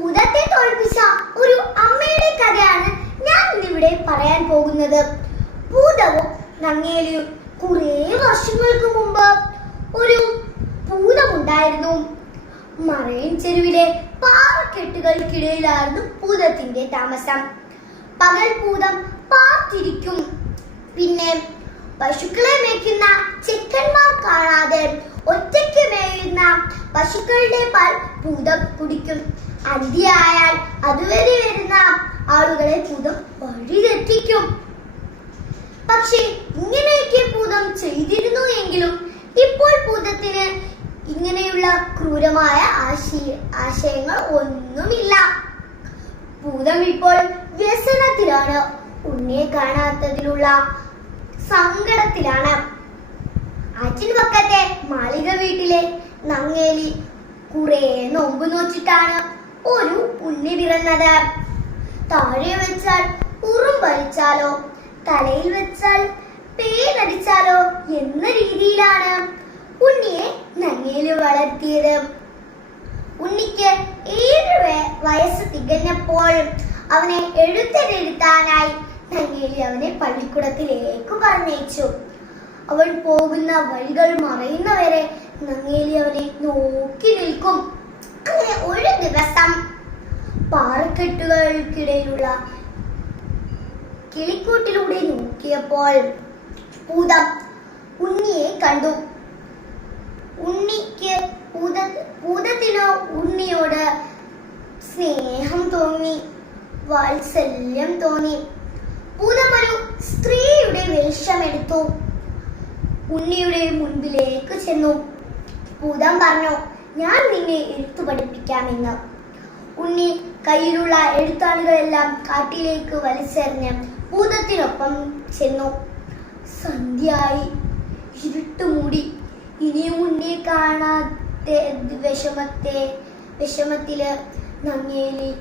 ഭൂതത്തെ തോൽപ്പിച്ച ഒരു അമ്മയുടെ കഥയാണ് ഞാൻ ഇന്നിവിടെ പറയാൻ പോകുന്നത്. ഭൂതവും നങ്ങേലിയും കുറേ വർഷങ്ങൾക്ക് മുമ്പ് ഒരു ഭൂതമുണ്ടായിരുന്നു. മറൈൻ ചെരുവിലെ പാറക്കെട്ടുകൾക്കിടയിലായിരുന്നു ഭൂതത്തിന്റെ താമസം. പകൽ ഭൂതം പാർത്തിരിക്കും. പിന്നെ പശുക്കളെ മേയ്ക്കുന്ന ചെക്കന്മാർ കാണാതെ ഒറ്റയ്ക്ക് മേയുന്ന പശുക്കളുടെ പാൽ ഭൂതം കുടിക്കും. അന്തിയായാൽ അതുവരെ വരുന്ന ആളുകളെ ഭൂതം വഴിതെറ്റിക്കും. പക്ഷേ ഇങ്ങനെയൊക്കെ ഭൂതം ചെയ്തിരുന്നു എങ്കിലും ഇപ്പോൾ ഭൂതത്തിന് ഇങ്ങനെയുള്ള ക്രൂരമായ ആശയ ആശയങ്ങൾ ഒന്നുമില്ല. ഭൂതം ഇപ്പോൾ വ്യസനത്തിലാണ് ഉണ്ണിയെ കാണാത്തതിലുള്ള സങ്കടത്തിലാണ്. അച്ഛൻ മാളിക വീട്ടിലെ നങ്ങേലി കുറെ നോമ്പ് നോച്ചിട്ടാണ് ഒരു ഉണ്ണി പിറന്നത് താഴെ വെച്ചാൽ ഉറും വലിച്ചാലോ തലയിൽ വെച്ചാൽ പേനടിച്ചാലോ എന്ന രീതിയിലാണ് ഉണ്ണിയെ നങ്ങേലി വളർത്തിയത്. ഉണ്ണിക്ക് ഏഴ് വയസ്സ് തികഞ്ഞപ്പോൾ അവനെ എഴുത്തെഴുത്താനായി നങ്ങേലി അവനെ പള്ളിക്കുടത്തിലേക്ക് പറഞ്ഞയച്ചു. അവൻ പോകുന്ന വഴികൾ മറയുന്നവരെ നങ്ങേലി അവനെ നോക്കി നിൽക്കും. അങ്ങനെ ഒരു ദിവസം പാറക്കെട്ടുകൾക്കിടയിലുള്ള കിളിക്കൂട്ടിലൂടെ നോക്കിയപ്പോൾ പൂതം ഉണ്ണിയെ കണ്ടു. ഉണ്ണിക്ക് പൂത പൂതത്തിനോ ഉണ്ണിയോട് സ്നേഹം തോന്നി വാത്സല്യം തോന്നി. പൂതം ഒരു സ്ത്രീയുടെ വേഷമെടുത്തു. ഉണ്ണിയുടെ മുൻപിലേക്ക് ചെന്നു. പൂതം പറഞ്ഞു ഞാൻ നിന്നെ എഴുത്തു പഠിപ്പിക്കാമെന്ന്. ഉണ്ണി കയ്യിലുള്ള എഴുത്താളുകളെല്ലാം കാട്ടിലേക്ക് വലിച്ചെറിഞ്ഞ് ഭൂതത്തിനൊപ്പം ചെന്നു. സന്ധ്യയായി. ഇരുട്ട് മൂടി. ഇനിയും ഉണ്ണിയെ കാണാതെ വിഷമത്തെ വിഷമത്തിൽ നങ്ങേലി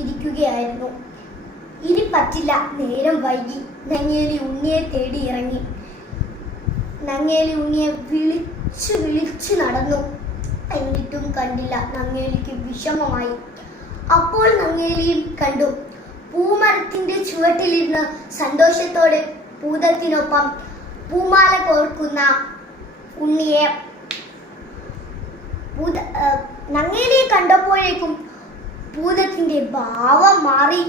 ഇരിക്കുകയായിരുന്നു. ഇനി പറ്റില്ല. നേരം വൈകി. നങ്ങേലി ഉണ്ണിയെ തേടി ഇറങ്ങി. നങ്ങേലി ഉണ്ണിയെ വിളിച്ചു വിളിച്ചു നടന്നു. എന്നിട്ടും കണ്ടില്ല. നങ്ങേലിക്ക് വിഷമമായി. അപ്പോൾ നങ്ങേലിയും കണ്ടു. പൂമരത്തിന്റെ ചുവട്ടിലിരുന്ന് സന്തോഷത്തോടെ ഭൂതത്തിനൊപ്പം പൂമാല കോർക്കുന്ന ഉണ്ണിയെ നങ്ങേലിയെ കണ്ടപ്പോഴേക്കും ഭൂതത്തിന്റെ ഭാവം മാറി.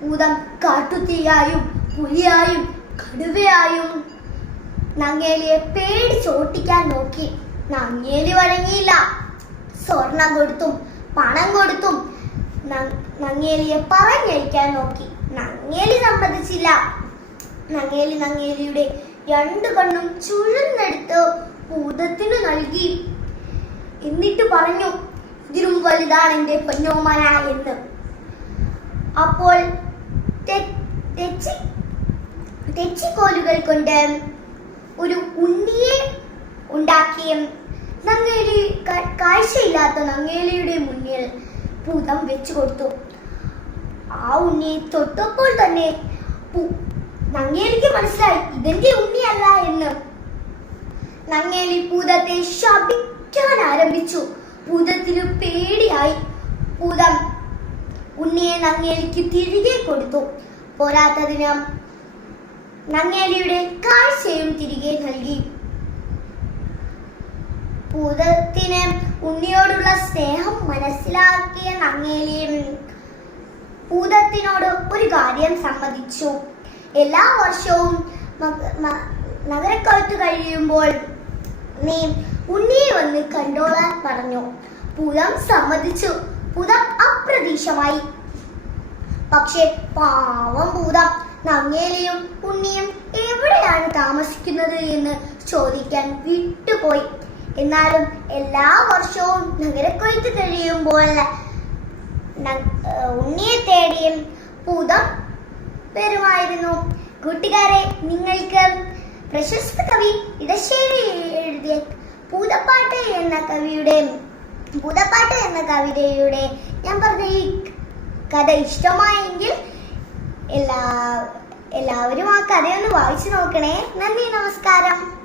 ഭൂതം കാട്ടുതീയായും പുലിയായും കടുവയായും നങ്ങേലിയെ പേടിച്ചോട്ടിക്കാൻ നോക്കി. നങ്ങേലി വഴങ്ങിയില്ല. സ്വർണം കൊടുത്തും പണം കൊടുത്തും നങ്ങേലിയെ പറഞ്ഞയക്കാൻ നോക്കി. നങ്ങേലി സമ്മതിച്ചില്ല. നങ്ങേലി നങ്ങേലിയുടെ രണ്ടു കണ്ണും ചുഴന്നെടുത്ത് ഭൂതത്തിനു നൽകി. എന്നിട്ട് പറഞ്ഞു ഇതിലും വലുതാണ് എന്റെ പൊന്നോമന എന്ന്. അപ്പോൾ തെച്ചിക്കോലുകൾ കൊണ്ട് ഒരു ഉണ്ണിയെ ഉണ്ടാക്കിയ നങ്ങേലി കാഴ്ചയില്ലാത്ത നങ്ങേലിയുടെ മുന്നിൽ ഭൂതം വെച്ചു കൊടുത്തു. ആ ഉണ്ണിയെ തൊട്ടപ്പോൾ തന്നെ നങ്ങേലിക്ക് മനസ്സിലായി ഇതെന്റെ ഉണ്ണിയല്ല എന്ന്. നങ്ങേലി ഭൂതത്തെ ശപിക്കാൻ ആരംഭിച്ചു. ഭൂതത്തിന് പേടിയായി. ഭൂതം ഉണ്ണിയെ നങ്ങേലിക്ക് തിരികെ കൊടുത്തു. പോരാത്തതിന് നങ്ങേലിയുടെ കാഴ്ചയും തിരികെ നൽകി. ഭൂതത്തിന് ഉണ്ണിയോടുള്ള സ്നേഹം മനസ്സിലാക്കിയ നങ്ങേലിയും ഭൂതത്തിനോട് ഒരു കാര്യം സമ്മതിച്ചു. എല്ലാ വർഷവും നഗരക്കാലത്ത് കഴിയുമ്പോൾ നീ ഉണ്ണിയെ വന്ന് കണ്ടോളാൻ പറഞ്ഞു. ഭൂതം സമ്മതിച്ചു. ഭൂതം അപ്രതീക്ഷമായി. പക്ഷെ പാവം ഭൂതം നങ്ങേലിയും ഉണ്ണിയും എവിടെയാണ് താമസിക്കുന്നത് എന്ന് ചോദിക്കാൻ വിട്ടുപോയി. എന്നാലും എല്ലാ വർഷവും നഗരക്കൊയ്ത്ത് കഴിയുമ്പോൾ ഉണ്ണിയെ തേടിയും പൂതം വരുമായിരുന്നു. കൂട്ടുകാരെ നിങ്ങൾക്ക് പ്രശസ്ത കവി ഇടശ്ശേരി എഴുതിയ പൂതപ്പാട്ട് എന്ന കവിയുടെ പൂതപ്പാട്ട് എന്ന കവിതയുടെ ഞാൻ പറഞ്ഞ ഈ കഥ ഇഷ്ടമായെങ്കിൽ എല്ലാ എല്ലാവരും ആ കഥയൊന്ന് വായിച്ചു നോക്കണേ. നന്ദി നമസ്കാരം.